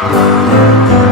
Thank you.